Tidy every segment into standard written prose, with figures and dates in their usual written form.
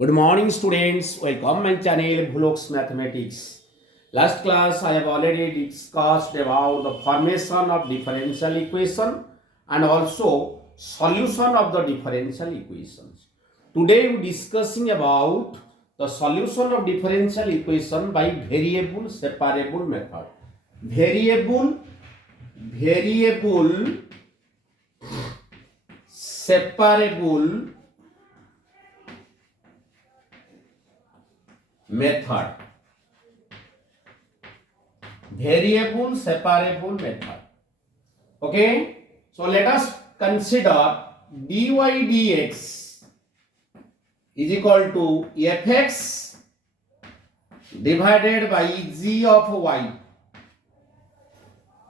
Good morning, students. Welcome my channel Bhuloks Mathematics. Last class I have already discussed about the formation of differential equation and also solution of the differential equations. Today we are discussing about the solution of differential equation by variable separable method. Variable separable method. Variable separable method. Okay, so let us consider dy dx is equal to fx divided by g of y.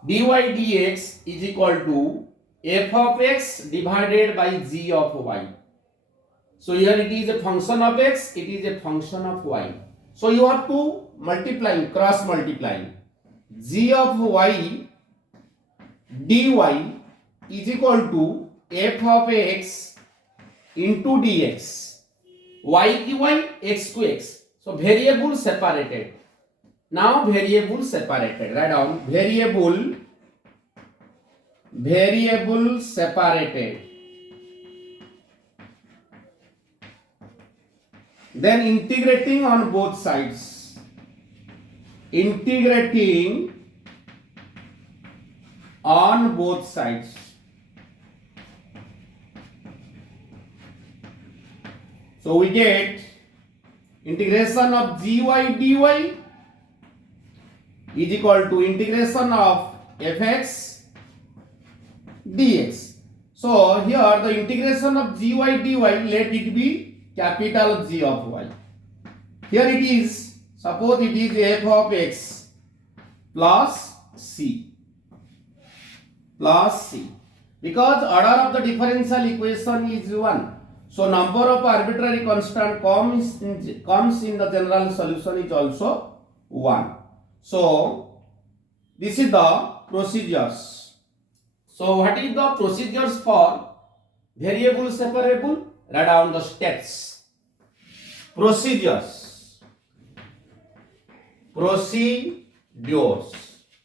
Dy dx is equal to f of x divided by g of y. So here it is a function of x, it is a function of y. So you have to multiply, cross multiply. G of y dy is equal to f of x into dx. Y to y, x to x. So variable separated. Now variable separated. Write down variable separated. Then integrating on both sides. Integrating on both sides. So we get integration of gy dy is equal to integration of fx dx. So here the integration of gy dy, let it be capital G of y. Here it is, suppose it is f of x plus c. Because order of the differential equation is 1. So number of arbitrary constant comes in the general solution is also 1. So this is the procedures. So what is the procedures for variable separable? Write down the steps. Procedures.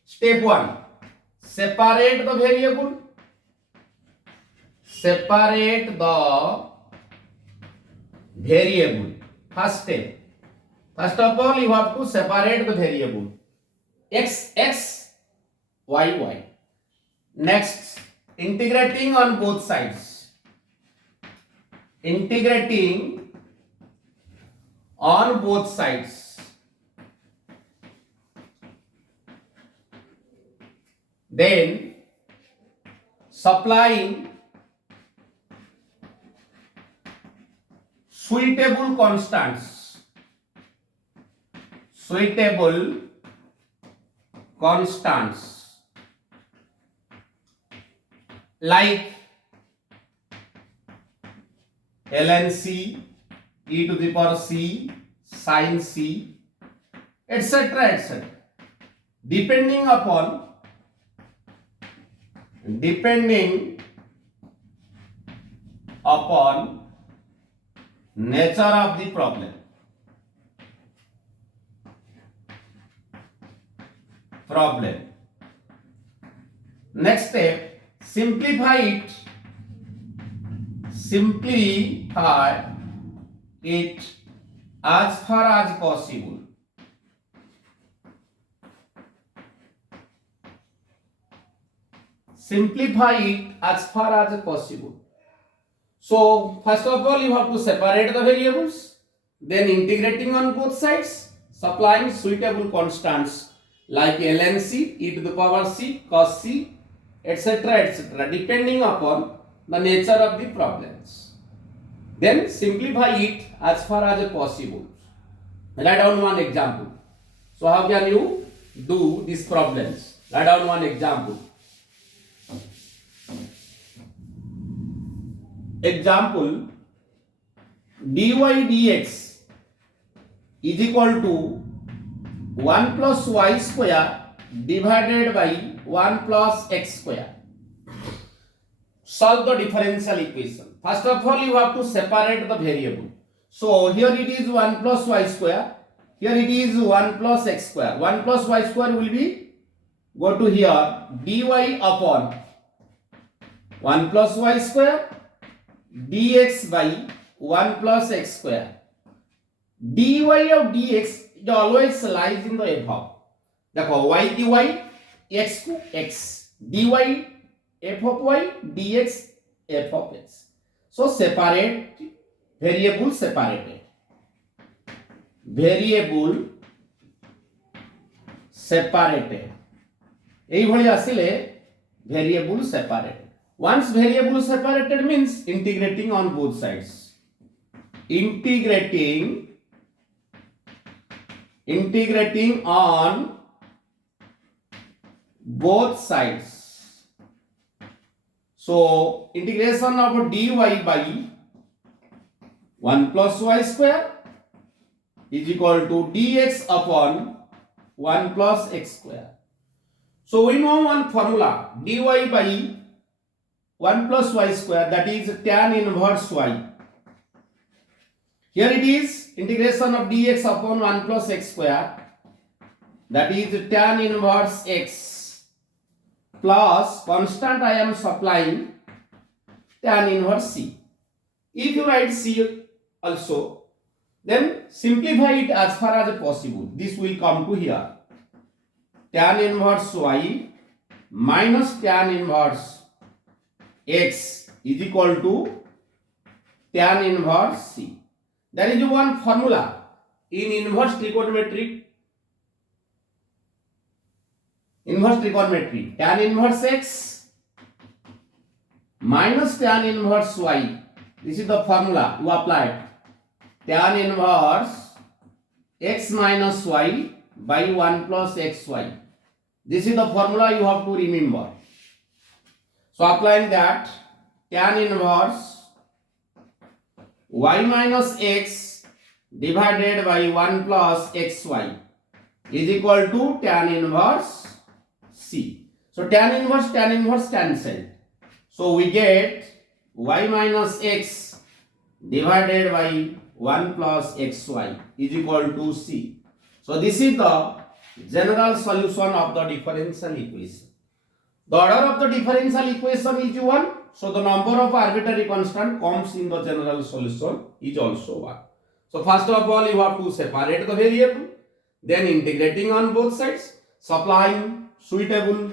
Step 1. Separate the variable. First step. First of all, you have to separate the variable. X, y. Next, integrating on both sides. Then supplying suitable constants like ln c, e to the power c, sin c, etc. depending upon nature of the problem. Next step, simplify it as far as possible. So first of all, you have to separate the variables, then integrating on both sides, supplying suitable constants like ln c, e to the power c, cos c, etc. depending upon the nature of the problems. Then simplify it as far as possible. Write down one example. So how can you do these problems? Write down one example. Example, dy dx is equal to 1 plus y square divided by 1 plus x square. Solve the differential equation. First of all, you have to separate the variable. So here it is 1 plus y square. Here it is 1 plus x square. 1 plus y square will be, go to here, dy upon 1 plus y square dx by 1 plus x square. dy of dx it always lies in the above. देखो y की y, x को x, dy f of y, dx f of x. So separate variable separated. Variable separated. এইভাবে আসলে variable separated. Once variable separated means integrating on both sides. Integrating on both sides. So integration of dy by 1 plus y square is equal to dx upon 1 plus x square. So we know one formula, dy by 1 plus y square, that is tan inverse y. Here it is integration of dx upon 1 plus x square, that is tan inverse x, plus constant I am supplying tan inverse c. If you write c also, then simplify it as far as possible. This will come to here, tan inverse y minus tan inverse x is equal to tan inverse c. There is one formula in inverse trigonometry. Tan inverse x minus tan inverse y. This is the formula you applied. Tan inverse x minus y by 1 plus xy. This is the formula you have to remember. So applying that, tan inverse y minus x divided by 1 plus xy is equal to tan inverse c. So tan inverse cancelled. So we get y minus x divided by 1 plus xy is equal to c. So this is the general solution of the differential equation. The order of the differential equation is 1. So the number of arbitrary constant comes in the general solution is also 1. So first of all you have to separate the variable, then integrating on both sides, supplying suitable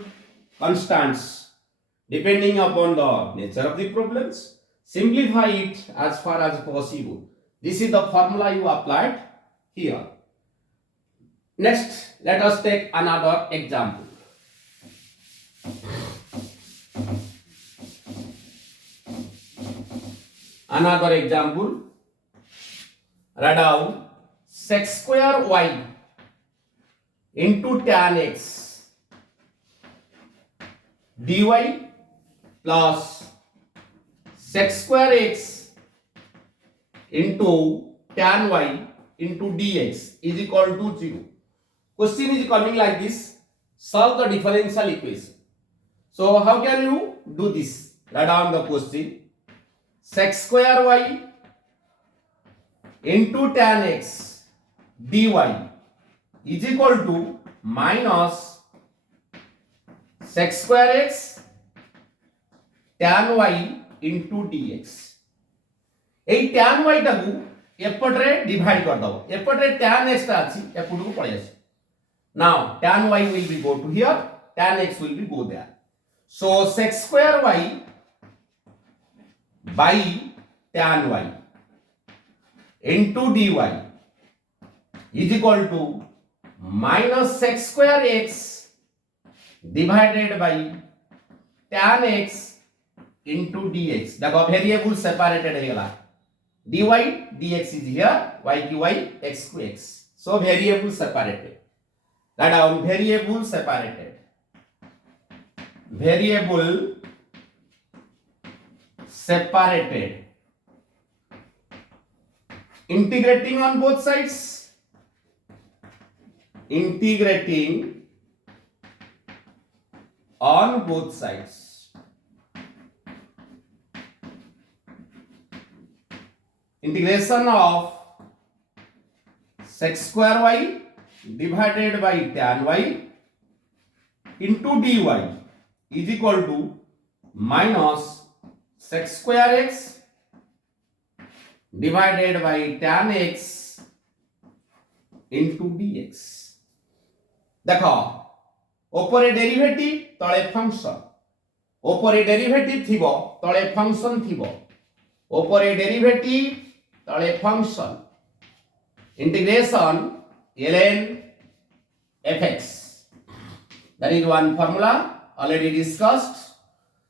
constants depending upon the nature of the problems, simplify it as far as possible. This is the formula you applied here. Next, let us take another example. Another example, write down sec square y into tan x dy plus sec square x into tan y into dx is equal to 0. Question is coming like this: solve the differential equation. So how can you do this? Write down the question. Sec square y into tan x dy is equal to minus sec square x tan y into dx. এই tan y টাকু এপটরে divide করে দাও, এপটরে tan x টা আছে এপটুকু পড়ে আসে। Now tan y will be go to here, tan x will be go there. So sec square y by tan y into dy is equal to minus sec square x divided by tan x into dx. देखो variable separated है गला. dy dx is here, y की y, x को x. So variable separated. Write down variable separated. Variable separated. Integrating on both sides. Integrating on both sides. integration of sec square y divided by tan y into dy is equal to minus sec square x divided by tan x into dx. देखो ऊपर derivative तळे function ऊपर derivative थिबो तळे function थिबो ऊपर derivative तळे function integration ln fx. That is one formula already discussed.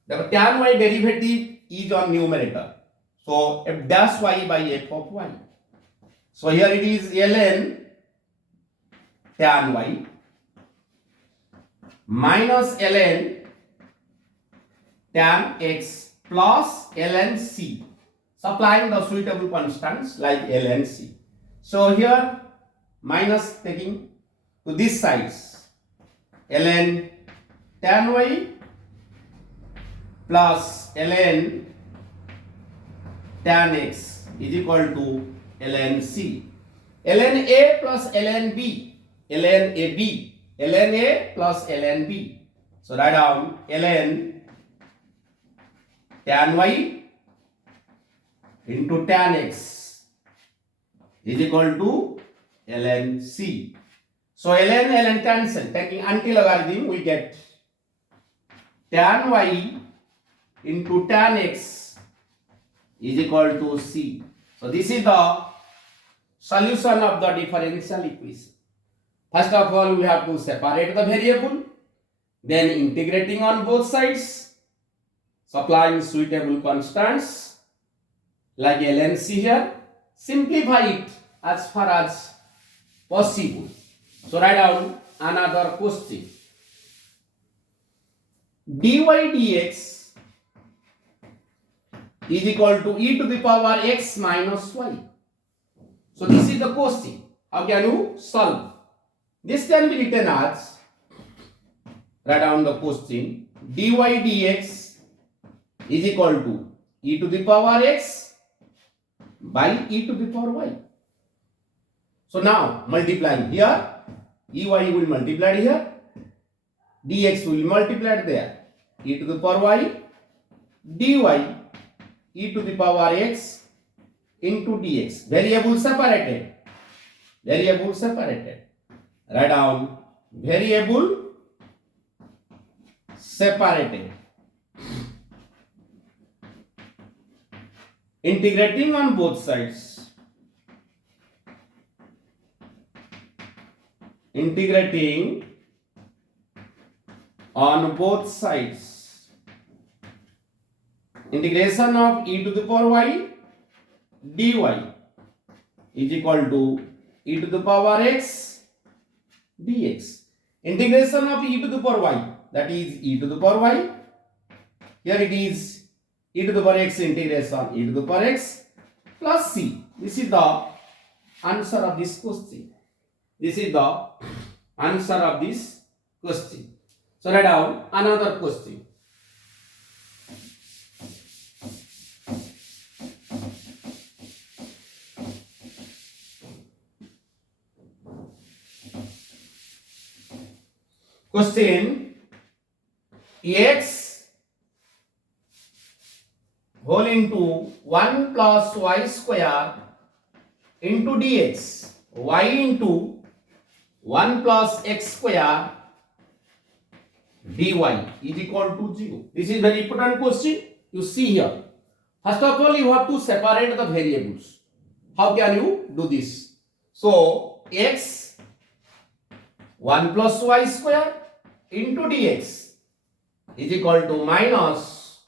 The tan y derivative is on numerator, so f dash y by f of y. So here it is ln tan y minus ln tan x plus ln c, supplying the suitable constants like ln c. So here minus taking to this sides, ln tan y plus ln tan x is equal to ln c. ln a plus ln b, ln ab, ln a plus ln b. So write down ln tan y into tan x is equal to ln c. So ln cancel, taking anti-logarithm we get tan y into tan x is equal to c. So this is the solution of the differential equation. First of all, we have to separate the variable, then integrating on both sides, supplying suitable constants like ln c here, simplify it as far as possible. So write down another question. dy dx is equal to e to the power x minus y. So this is the question. How can you solve? This can be written as, write down the question, dy dx is equal to e to the power x by e to the power y. So now multiplying here, ey will multiply here, dx will multiply there, e to the power y, dy e to the power x into dx. Variable separated. Variable separated. Write down variable separated. Integrating on both sides. Integrating on both sides. Integration of e to the power y dy is equal to e to the power x dx. Integration of e to the power y, that is e to the power y. Here it is e to the power x integration e to the power x plus c. This is the answer of this question. This is the answer of this question. So write down another question. Question x whole into 1 plus y square into dx, y into 1 plus x square dy is equal to 0. This is very important question. You see here. First of all, you have to separate the variables. How can you do this? So x 1 plus y square into dx is equal to minus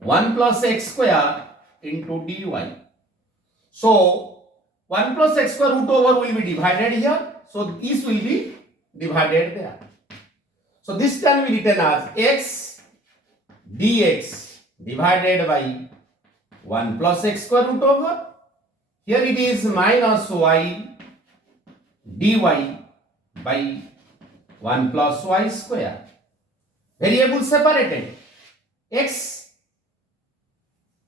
1 plus x square into dy. So 1 plus x square root over will be divided here. So this will be divided there. So this can be written as x dx divided by 1 plus x square root over. Here it is minus y dy by 1 plus y square. Variable separated. X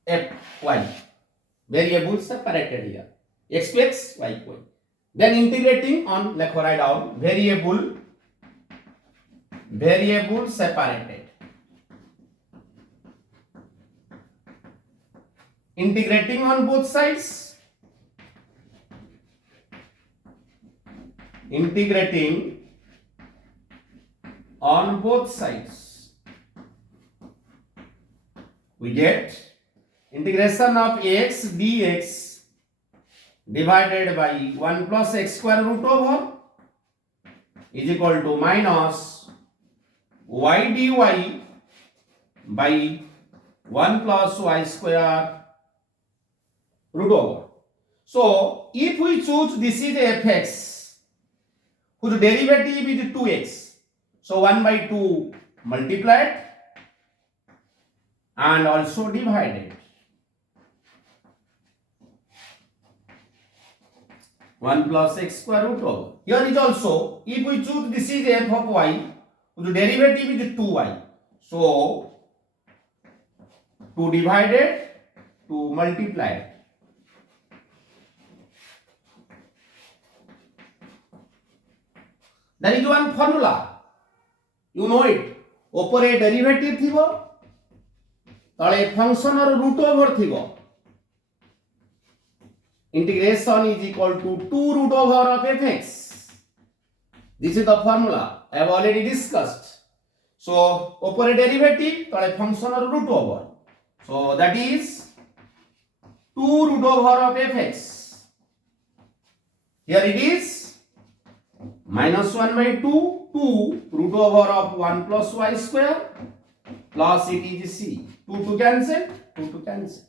f y variable separated here. X to x, y to y. Then integrating on, let's write down variable separated. Integrating on both sides. Integrating on both sides. We get integration of x dx divided by 1 plus x square root over is equal to minus y dy by 1 plus y square root over. So, if we choose this is fx whose derivative is 2x, so 1 by 2 multiplied and also divided. 1 plus x square root over. Here is also, if we choose this is f of y, whose derivative is 2y. So, 2 divided, 2 multiplied. There is one formula. You know it. Upper a derivative thibo. तले function or root over thibo. Integration is equal to 2 root over of fx. This is the formula I have already discussed. So, upper a derivative, tale function or root over. So, that is 2 root over of fx. Here it is minus 1 by 2, 2 root over of 1 plus y square plus it is c. 2 to cancel, 2 to cancel.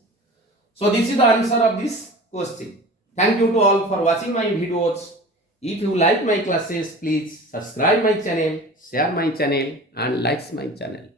So, this is the answer of this question. Thank you to all for watching my videos. If you like my classes, please subscribe my channel, share my channel and like my channel.